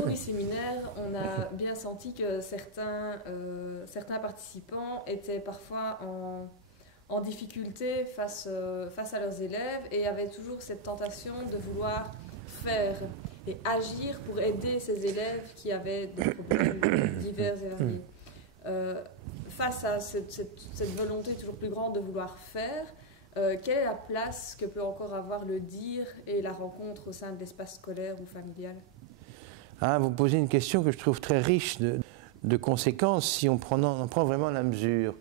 Au séminaire, on a bien senti que certains participants étaient parfois en difficulté face à leurs élèves et avaient toujours cette tentation de vouloir faire et agir pour aider ces élèves qui avaient des problèmes divers et variés. Face à cette volonté toujours plus grande de vouloir faire, quelle est la place que peut encore avoir le dire et la rencontre au sein de l'espace scolaire ou familial? Ah, vous posez une question que je trouve très riche de conséquences si on prend vraiment la mesure.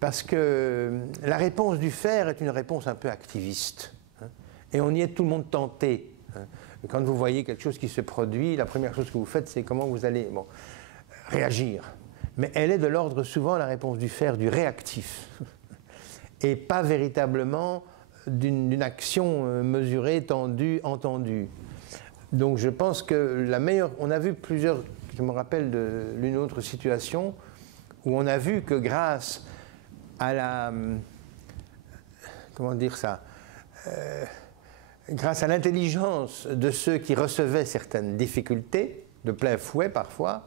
Parce que la réponse du faire est une réponse un peu activiste. Hein, et on y est tout le monde tenté. Hein. Quand vous voyez quelque chose qui se produit, la première chose que vous faites, c'est comment vous allez réagir. Mais elle est de l'ordre souvent, la réponse du faire, du réactif. Et pas véritablement d'une action mesurée, tendue, entendue. Donc je pense que la meilleure... On a vu plusieurs... Je me rappelle d'une autre situation où on a vu que grâce à la... Comment dire ça grâce à l'intelligence de ceux qui recevaient certaines difficultés, de plein fouet parfois,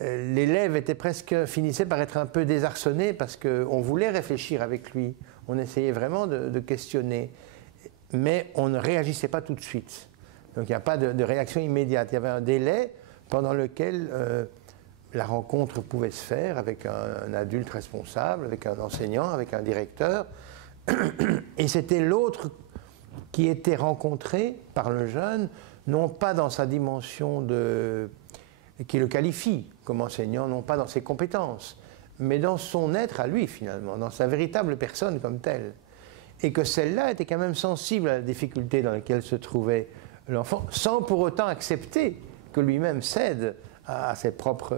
l'élève finissait par être un peu désarçonné parce qu'on voulait réfléchir avec lui. On essayait vraiment de questionner. Mais on ne réagissait pas tout de suite. Donc il n'y a pas de réaction immédiate. Il y avait un délai pendant lequel la rencontre pouvait se faire avec un adulte responsable, avec un enseignant, avec un directeur. Et c'était l'autre qui était rencontré par le jeune, non pas dans sa dimension qui le qualifie comme enseignant, non pas dans ses compétences, mais dans son être à lui finalement, dans sa véritable personne comme telle. Et que celle-là était quand même sensible à la difficulté dans laquelle se trouvait l'enfant, sans pour autant accepter que lui-même cède à sa propre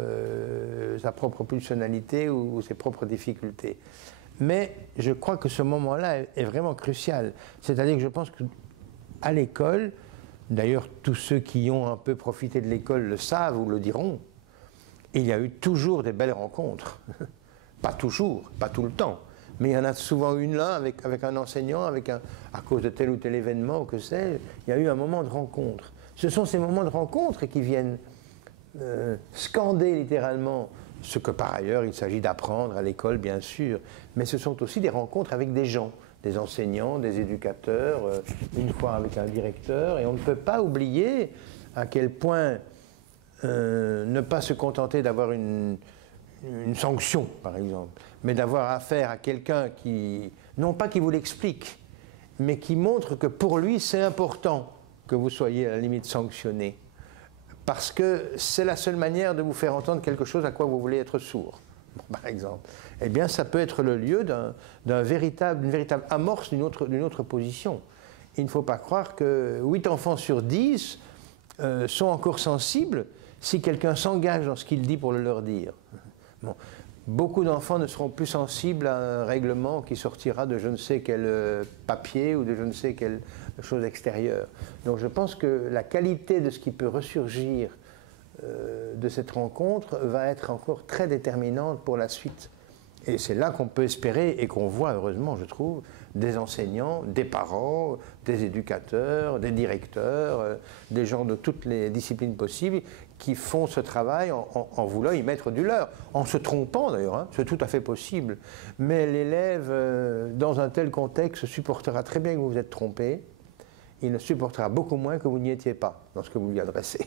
pulsionalité ou ses propres difficultés. Mais je crois que ce moment-là est vraiment crucial. C'est-à-dire que je pense qu'à l'école, d'ailleurs tous ceux qui ont un peu profité de l'école le savent ou le diront, il y a eu toujours des belles rencontres. Pas toujours, pas tout le temps. Mais il y en a souvent une là, avec un enseignant, à cause de tel ou tel événement, ou que sais-je, il y a eu un moment de rencontre. Ce sont ces moments de rencontre qui viennent scander littéralement ce que par ailleurs il s'agit d'apprendre à l'école, bien sûr, mais ce sont aussi des rencontres avec des gens, des enseignants, des éducateurs, une fois avec un directeur, et on ne peut pas oublier à quel point ne pas se contenter d'avoir une sanction, par exemple, mais d'avoir affaire à quelqu'un qui, non pas qui vous l'explique, mais qui montre que pour lui, c'est important que vous soyez à la limite sanctionné, parce que c'est la seule manière de vous faire entendre quelque chose à quoi vous voulez être sourd, par exemple. Eh bien, ça peut être le lieu d'une véritable amorce d'une autre position. Il ne faut pas croire que 8 enfants sur 10 sont encore sensibles si quelqu'un s'engage dans ce qu'il dit pour le leur dire. Bon. Beaucoup d'enfants ne seront plus sensibles à un règlement qui sortira de je ne sais quel papier ou de je ne sais quelle chose extérieure. Donc je pense que la qualité de ce qui peut ressurgir de cette rencontre va être encore très déterminante pour la suite. Et c'est là qu'on peut espérer et qu'on voit, heureusement, je trouve, des enseignants, des parents, des éducateurs, des directeurs, des gens de toutes les disciplines possibles qui font ce travail en voulant y mettre du leur, en se trompant d'ailleurs, hein, c'est tout à fait possible. Mais l'élève, dans un tel contexte, supportera très bien que vous vous êtes trompé, il ne supportera beaucoup moins que vous n'y étiez pas dans ce que vous lui adressez.